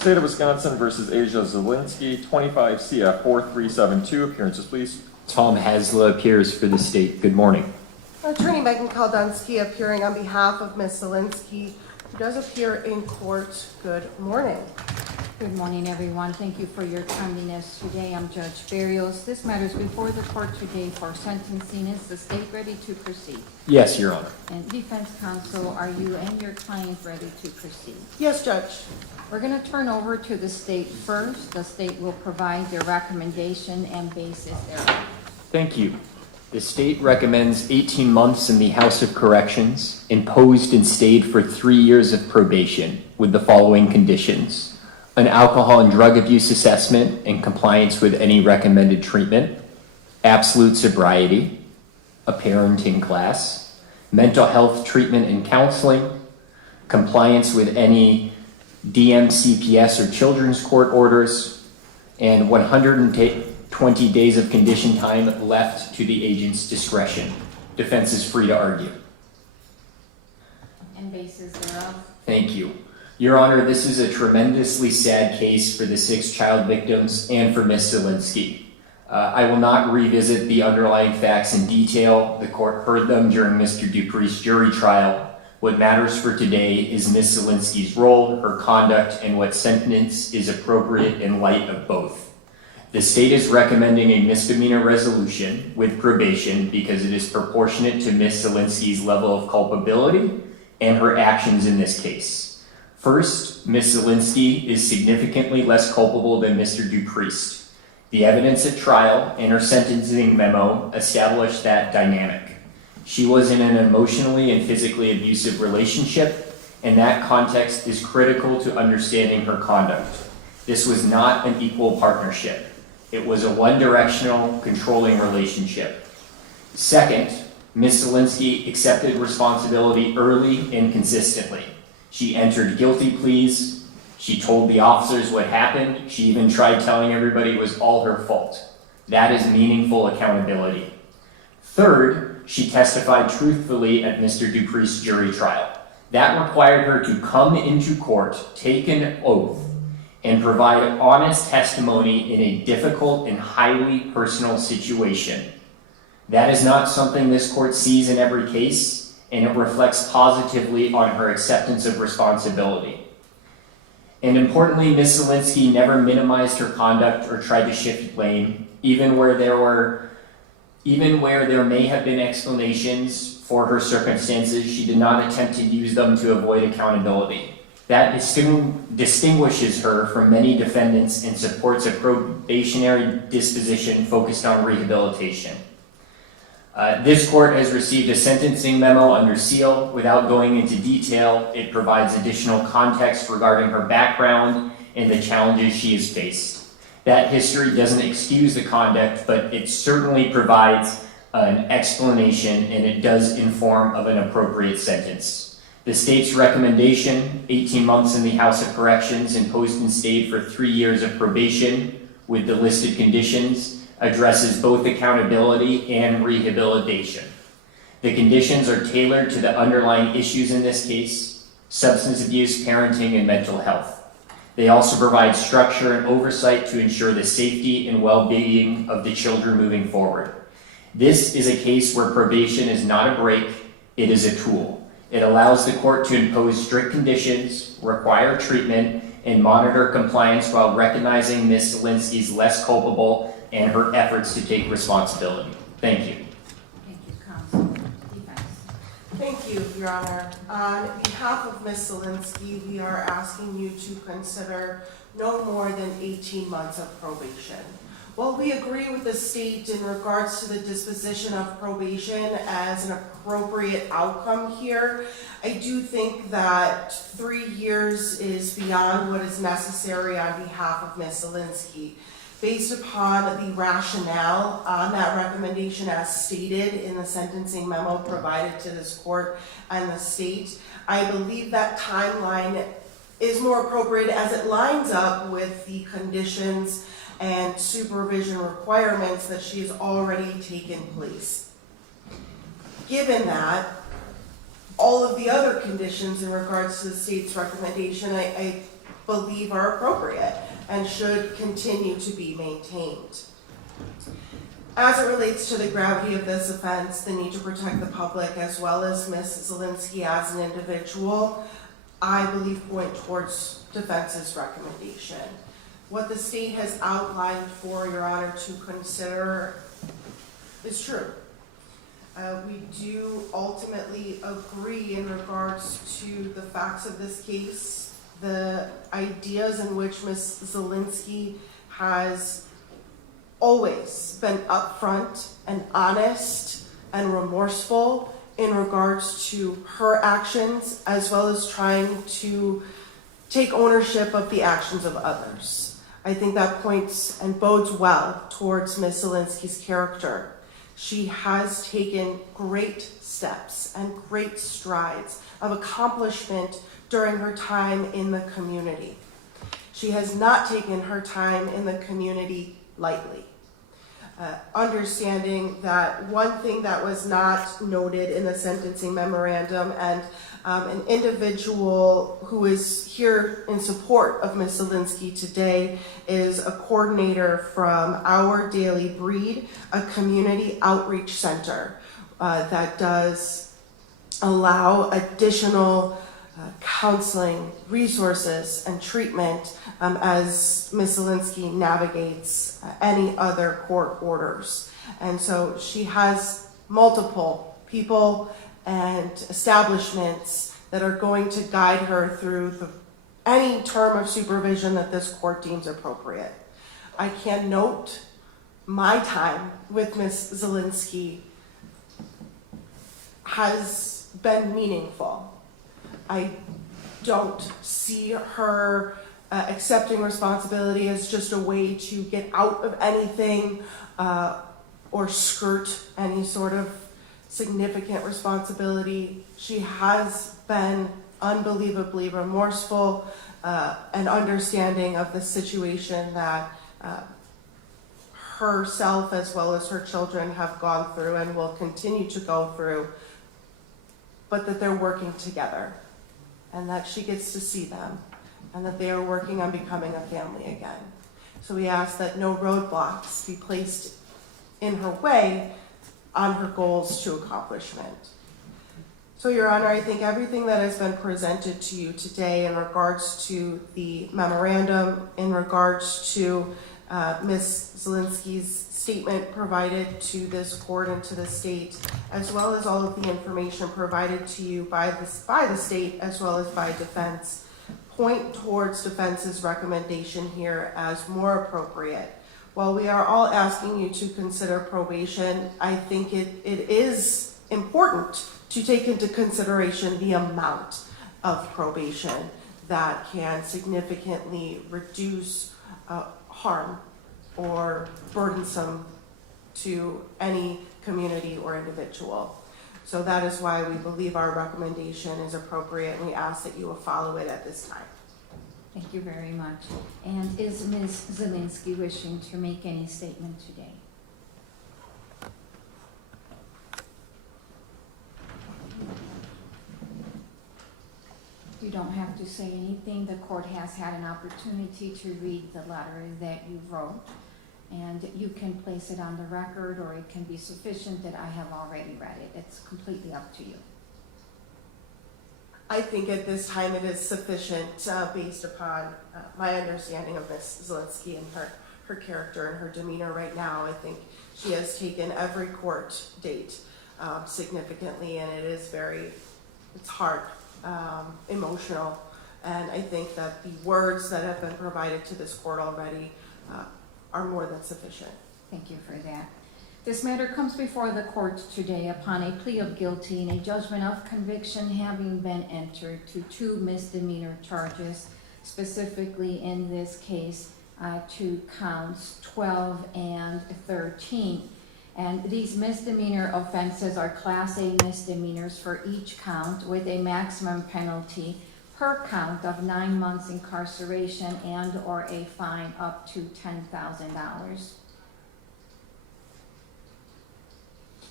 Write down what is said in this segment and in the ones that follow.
State of Wisconsin versus Azyia Zielinski, 25 CF 4372. Appearances, please. Tom Hasla appears for the state. Good morning. Attorney Megan Kaldunski appearing on behalf of Ms. Zielinski, who does appear in court. Good morning. Good morning, everyone. Thank you for your timeliness today. I'm Judge Barrios. This matter is before the court today for sentencing. Is the state ready to proceed? Yes, Your Honor. And defense counsel, are you and your client ready to proceed? Yes, Judge. We're going to turn over to the state first. The state will provide their recommendation and basis thereof. Thank you. The state recommends 18 months in the House of Corrections, imposed and stayed for 3 years of probation with the following conditions: an alcohol and drug abuse assessment and compliance with any recommended treatment, absolute sobriety, a parenting class, mental health treatment and counseling, compliance with any DMCPS or children's court orders, and 120 days of condition time left to the agent's discretion. Defense is free to argue. And basis thereof. Thank you. Your Honor, this is a tremendously sad case for the 6 child victims and for Ms. Zielinski. I will not revisit the underlying facts in detail. The court heard them during Mr. Dupriest's jury trial. What matters for today is Ms. Zielinski's role, her conduct, and what sentence is appropriate in light of both. The state is recommending a misdemeanor resolution with probation because it is proportionate to Ms. Zielinski's level of culpability and her actions in this case. First, Ms. Zielinski is significantly less culpable than Mr. Dupriest. The evidence at trial and her sentencing memo established that dynamic. She was in an emotionally and physically abusive relationship, and that context is critical to understanding her conduct. This was not an equal partnership. It was a one-directional, controlling relationship. Second, Ms. Zielinski accepted responsibility early and consistently. She entered guilty pleas. She told the officers what happened. She even tried telling everybody it was all her fault. That is meaningful accountability. Third, she testified truthfully at Mr. Dupriest's jury trial. That required her to come into court, take an oath, and provide honest testimony in a difficult and highly personal situation. That is not something this court sees in every case, and it reflects positively on her acceptance of responsibility. And importantly, Ms. Zielinski never minimized her conduct or tried to shift blame, even where there may have been explanations for her circumstances. She did not attempt to use them to avoid accountability. That distinguishes her from many defendants and supports a probationary disposition focused on rehabilitation. This court has received a sentencing memo under seal. Without going into detail, it provides additional context regarding her background and the challenges she has faced. That history doesn't excuse the conduct, but it certainly provides an explanation, and it does inform of an appropriate sentence. The state's recommendation, 18 months in the House of Corrections, imposed and stayed for 3 years of probation with the listed conditions, addresses both accountability and rehabilitation. The conditions are tailored to the underlying issues in this case: substance abuse, parenting, and mental health. They also provide structure and oversight to ensure the safety and well-being of the children moving forward. This is a case where probation is not a break, it is a tool. It allows the court to impose strict conditions, require treatment, and monitor compliance while recognizing Ms. Zielinski's less culpable and her efforts to take responsibility. Thank you. Thank you, counsel. Defense. Thank you, Your Honor. On behalf of Ms. Zielinski, we are asking you to consider no more than 18 months of probation. While we agree with the state in regards to the disposition of probation as an appropriate outcome here, I do think that 3 years is beyond what is necessary on behalf of Ms. Zielinski. Based upon the rationale on that recommendation as stated in the sentencing memo provided to this court and the state, I believe that timeline is more appropriate as it lines up with the conditions and supervision requirements that she has already taken place. Given that, all of the other conditions in regards to the state's recommendation, I believe are appropriate and should continue to be maintained. As it relates to the gravity of this offense, the need to protect the public as well as Ms. Zielinski as an individual, I believe point towards defense's recommendation. What the state has outlined for Your Honor to consider is true. We do ultimately agree in regards to the facts of this case, the ideas in which Ms. Zielinski has always been upfront and honest and remorseful in regards to her actions, as well as trying to take ownership of the actions of others. I think that points and bodes well towards Ms. Zielinski's character. She has taken great steps and great strides of accomplishment during her time in the community. She has not taken her time in the community lightly. Understanding that one thing that was not noted in the sentencing memorandum, and an individual who is here in support of Ms. Zielinski today is a coordinator from Our Daily Breed, a community outreach center that does allow additional counseling, resources, and treatment as Ms. Zielinski navigates any other court orders. And so she has multiple people and establishments that are going to guide her through any term of supervision that this court deems appropriate. I can note my time with Ms. Zielinski has been meaningful. I don't see her accepting responsibility as just a way to get out of anything or skirt any sort of significant responsibility. She has been unbelievably remorseful and understanding of the situation that herself as well as her children have gone through and will continue to go through, but that they're working together, and that she gets to see them, and that they are working on becoming a family again. So we ask that no roadblocks be placed in her way on her goals to accomplishment. So Your Honor, I think everything that has been presented to you today in regards to the memorandum, in regards to Ms. Zielinski's statement provided to this court and to the state, as well as all of the information provided to you by the state as well as by defense, point towards defense's recommendation here as more appropriate. While we are all asking you to consider probation, I think it is important to take into consideration the amount of probation that can significantly reduce harm or burdensome to any community or individual. So that is why we believe our recommendation is appropriate, and we ask that you will follow it at this time. Thank you very much. And is Ms. Zielinski wishing to make any statement today? You don't have to say anything. The court has had an opportunity to read the letter that you wrote, and you can place it on the record, or it can be sufficient that I have already read it. It's completely up to you. I think at this time it is sufficient based upon my understanding of Ms. Zielinski and her character and her demeanor right now. I think she has taken every court date significantly, and it's hard, emotional, and I think that the words that have been provided to this court already are more than sufficient. Thank you for that. This matter comes before the court today upon a plea of guilty and a judgment of conviction having been entered to 2 misdemeanor charges, specifically in this case, 2 counts 12 and 13. And these misdemeanor offenses are Class A misdemeanors for each count, with a maximum penalty per count of 9 months incarceration and or a fine up to $10,000.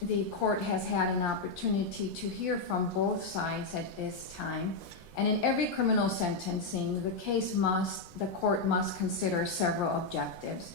The court has had an opportunity to hear from both sides at this time, And in every criminal sentencing, the court must consider several objectives.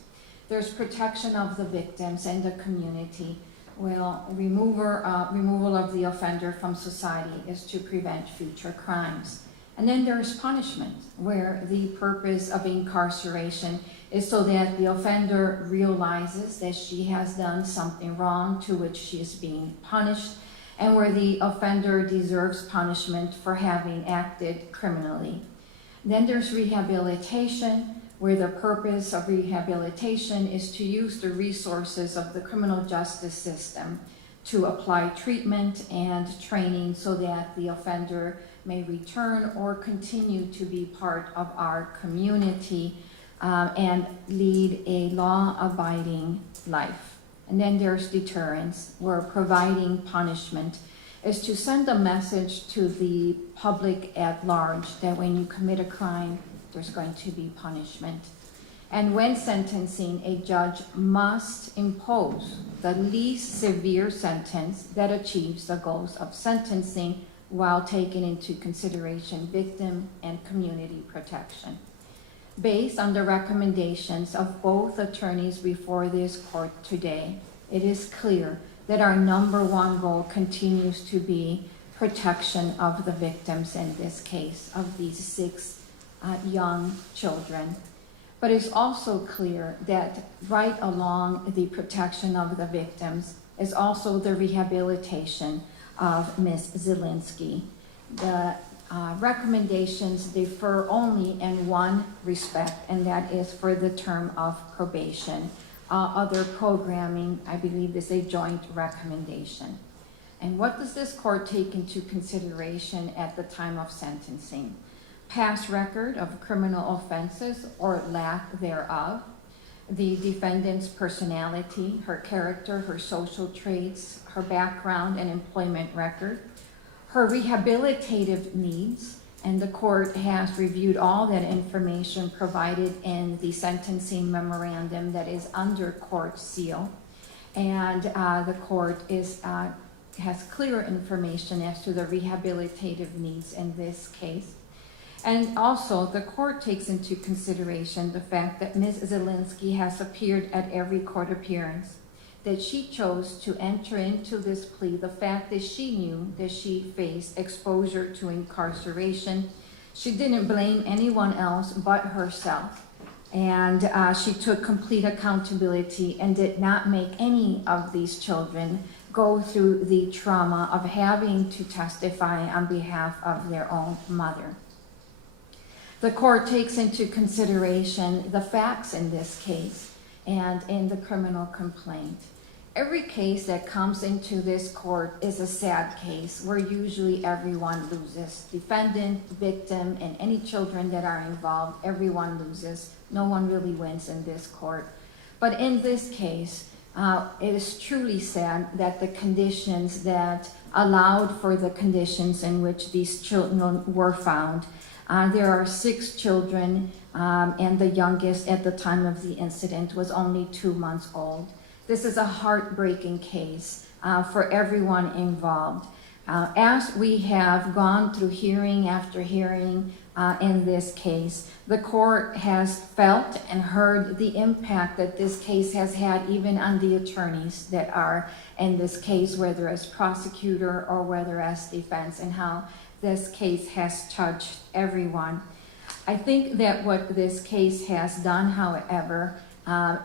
There's protection of the victims and the community. Well, removal of the offender from society is to prevent future crimes. And then there's punishment, where the purpose of incarceration is so that the offender realizes that she has done something wrong to which she is being punished, and where the offender deserves punishment for having acted criminally. Then there's rehabilitation, where the purpose of rehabilitation is to use the resources of the criminal justice system to apply treatment and training so that the offender may return or continue to be part of our community and lead a law-abiding life. And then there's deterrence, where providing punishment is to send a message to the public at large that when you commit a crime, there's going to be punishment. And when sentencing, a judge must impose the least severe sentence that achieves the goals of sentencing while taking into consideration victim and community protection. Based on the recommendations of both attorneys before this court today, it is clear that our number one goal continues to be protection of the victims in this case, of these 6 young children. But it's also clear that right along the protection of the victims is also the rehabilitation of Ms. Zielinski. The recommendations differ only in one respect, and that is for the term of probation. Other programming, I believe, is a joint recommendation. And what does this court take into consideration at the time of sentencing? Past record of criminal offenses or lack thereof, the defendant's personality, her character, her social traits, her background and employment record, her rehabilitative needs, and the court has reviewed all that information provided in the sentencing memorandum that is under court seal. And the court has clear information as to the rehabilitative needs in this case. And also, the court takes into consideration the fact that Ms. Zielinski has appeared at every court appearance, that she chose to enter into this plea, the fact that she knew that she faced exposure to incarceration. She didn't blame anyone else but herself. And she took complete accountability and did not make any of these children go through the trauma of having to testify on behalf of their own mother. The court takes into consideration the facts in this case and in the criminal complaint. Every case that comes into this court is a sad case where usually everyone loses. Defendant, victim, and any children that are involved, everyone loses. No one really wins in this court. But in this case, it is truly sad that the conditions that allowed for the conditions in which these children were found. There are 6 children, and the youngest at the time of the incident was only 2 months old. This is a heartbreaking case for everyone involved. As we have gone through hearing after hearing in this case, the court has felt and heard the impact that this case has had even on the attorneys that are in this case, whether as prosecutor or whether as defense, and how this case has touched everyone. I think that what this case has done, however,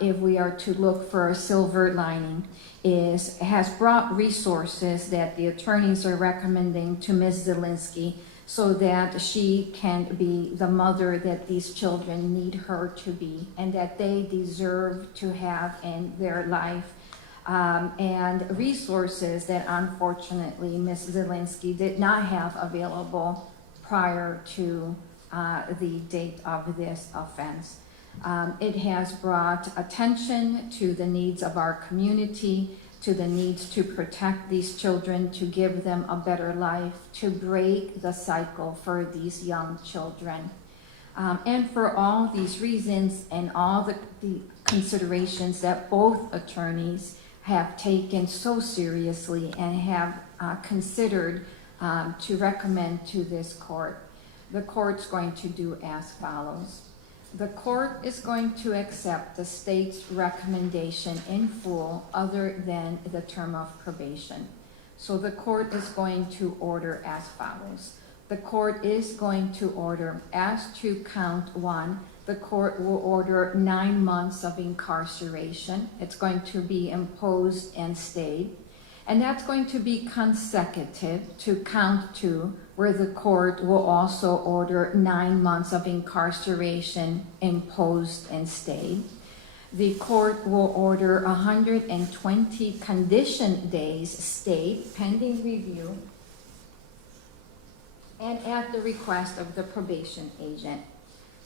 if we are to look for a silver lining, has brought resources that the attorneys are recommending to Ms. Zielinski so that she can be the mother that these children need her to be and that they deserve to have in their life. And resources that unfortunately Ms. Zielinski did not have available prior to the date of this offense. It has brought attention to the needs of our community, to the needs to protect these children, to give them a better life, to break the cycle for these young children. And for all these reasons and all the considerations that both attorneys have taken so seriously and have considered to recommend to this court, the court's going to do as follows. The court is going to accept the state's recommendation in full other than the term of probation. So the court is going to order as follows. The court is going to order, as to count 1, the court will order 9 months of incarceration. It's going to be imposed and stayed. And that's going to be consecutive to count 2, where the court will also order 9 months of incarceration imposed and stayed. The court will order 120 condition days stayed pending review and at the request of the probation agent.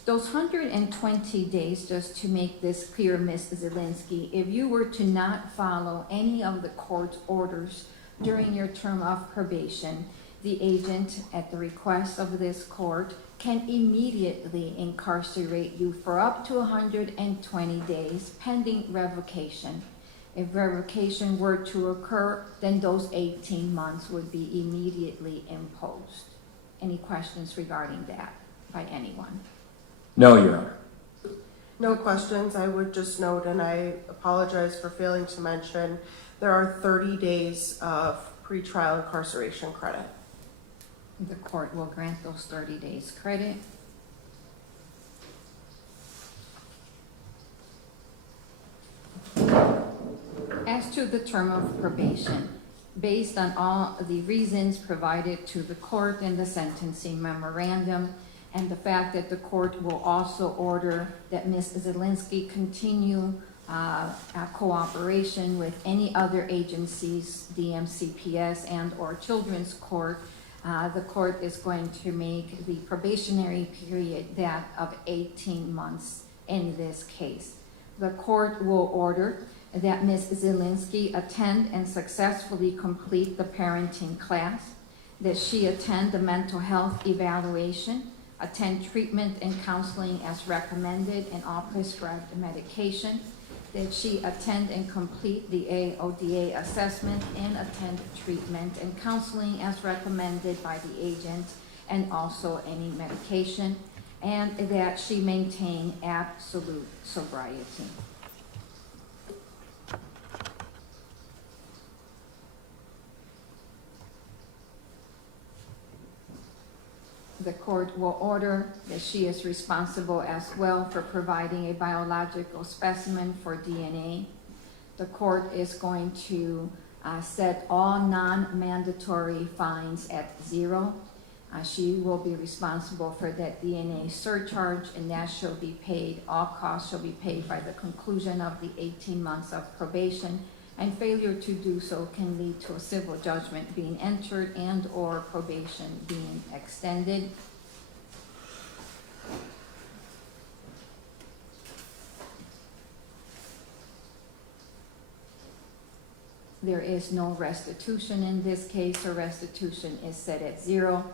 Those 120 days, just to make this clear, Ms. Zielinski, if you were to not follow any of the court's orders during your term of probation, the agent, at the request of this court, can immediately incarcerate you for up to 120 days pending revocation. If revocation were to occur, then those 18 months would be immediately imposed. Any questions regarding that by anyone? No, Your Honor. No questions. I would just note, and I apologize for failing to mention, there are 30 days of pretrial incarceration credit. The court will grant those 30 days credit. As to the term of probation, based on all the reasons provided to the court in the sentencing memorandum, and the fact that the court will also order that Ms. Zielinski continue cooperation with any other agencies, DMCPS and or Children's Court, the court is going to make the probationary period that of 18 months in this case. The court will order that Ms. Zielinski attend and successfully complete the parenting class, that she attend the mental health evaluation, attend treatment and counseling as recommended and all prescribed medication, that she attend and complete the AODA assessment and attend treatment and counseling as recommended by the agent and also any medication, and that she maintain absolute sobriety. The court will order that she is responsible as well for providing a biological specimen for DNA. The court is going to set all non-mandatory fines at 0. She will be responsible for that DNA surcharge, and that shall be paid, all costs shall be paid by the conclusion of the 18 months of probation, and failure to do so can lead to a civil judgment being entered and or probation being extended. There is no restitution in this case, so restitution is set at 0.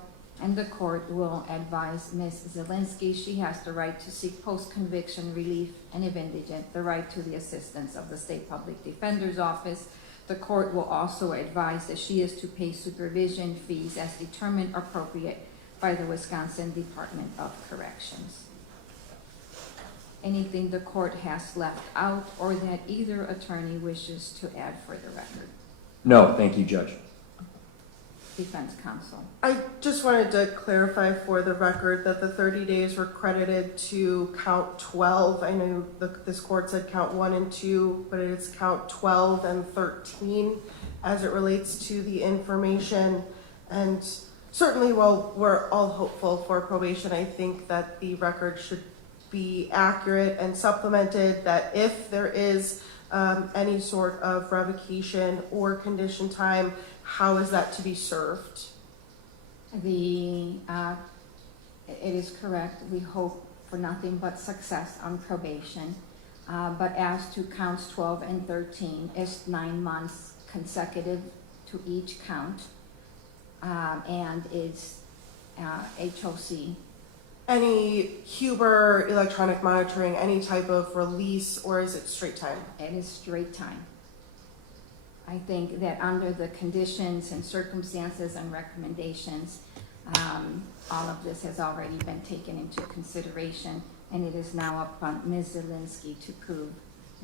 And the court will advise Ms. Zielinski she has the right to seek post-conviction relief, and if indigent, the right to the assistance of the State Public Defender's Office. The court will also advise that she is to pay supervision fees as determined appropriate by the Wisconsin Department of Corrections. Anything the court has left out or that either attorney wishes to add for the record? No, thank you, Judge. Defense counsel. I just wanted to clarify for the record that the 30 days were credited to count 12. I know this court said count 1 and 2, but it is count 12 and 13 as it relates to the information. And certainly while we're all hopeful for probation, I think that the record should be accurate and supplemented, that if there is any sort of revocation or condition time, how is that to be served? It is correct. We hope for nothing but success on probation. But as to counts 12 and 13, it's 9 months consecutive to each count, and it's HOC. Any Huber electronic monitoring, any type of release, or is it straight time? It is straight time. I think that under the conditions and circumstances and recommendations, all of this has already been taken into consideration, and it is now upon Ms. Zielinski to prove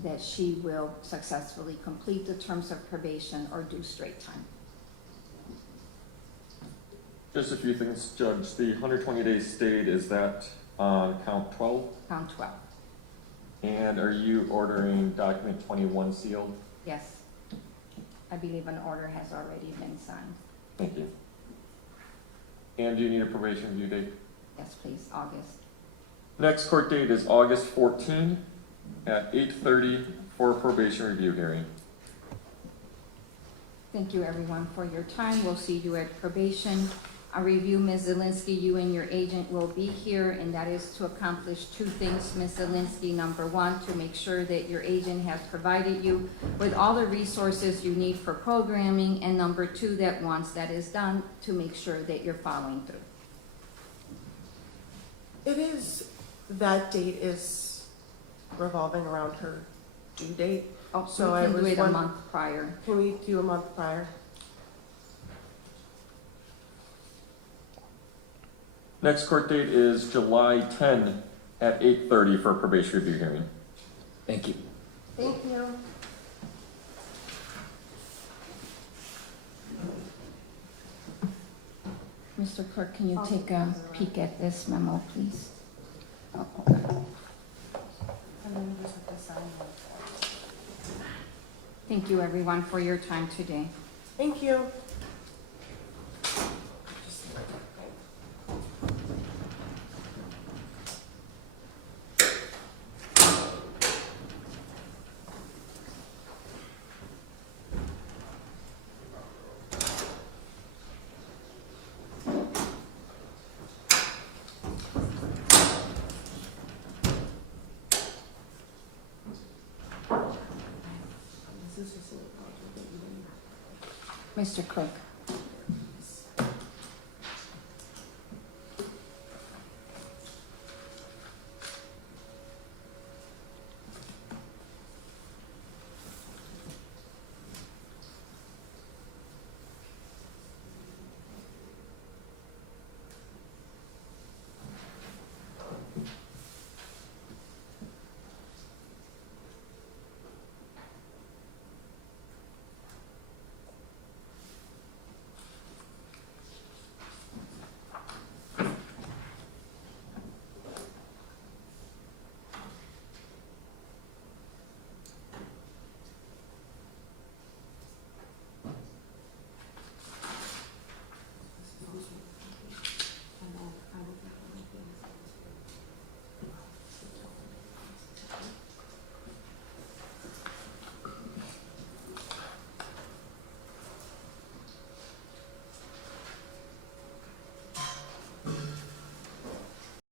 that she will successfully complete the terms of probation or do straight time. Just a few things, Judge. The 120 days stayed, is that on count 12? Count 12. And are you ordering document 21 sealed? Yes. I believe an order has already been signed. Thank you. And do you need a probation review date? Yes, please, August. Next court date is August 14 at 8:30 for a probation review hearing. Thank you, everyone, for your time. We'll see you at probation. A review, Ms. Zielinski, you and your agent will be here, and that is to accomplish two things, Ms. Zielinski. Number one, to make sure that your agent has provided you with all the resources you need for programming, and number two, that once that is done, to make sure that you're following through. It is, that date is revolving around her due date. Oh, So we I can do was it a one- month prior. Can we do a month prior? Next court date is July 10 at 8:30 for a probation review hearing. Thank you. Thank you. Mr. Clerk, can you take a peek at this memo, please? Oh, hold on. And then we just have to sign it. Thank you, everyone, for your time today. Thank you. Mr. Clerk.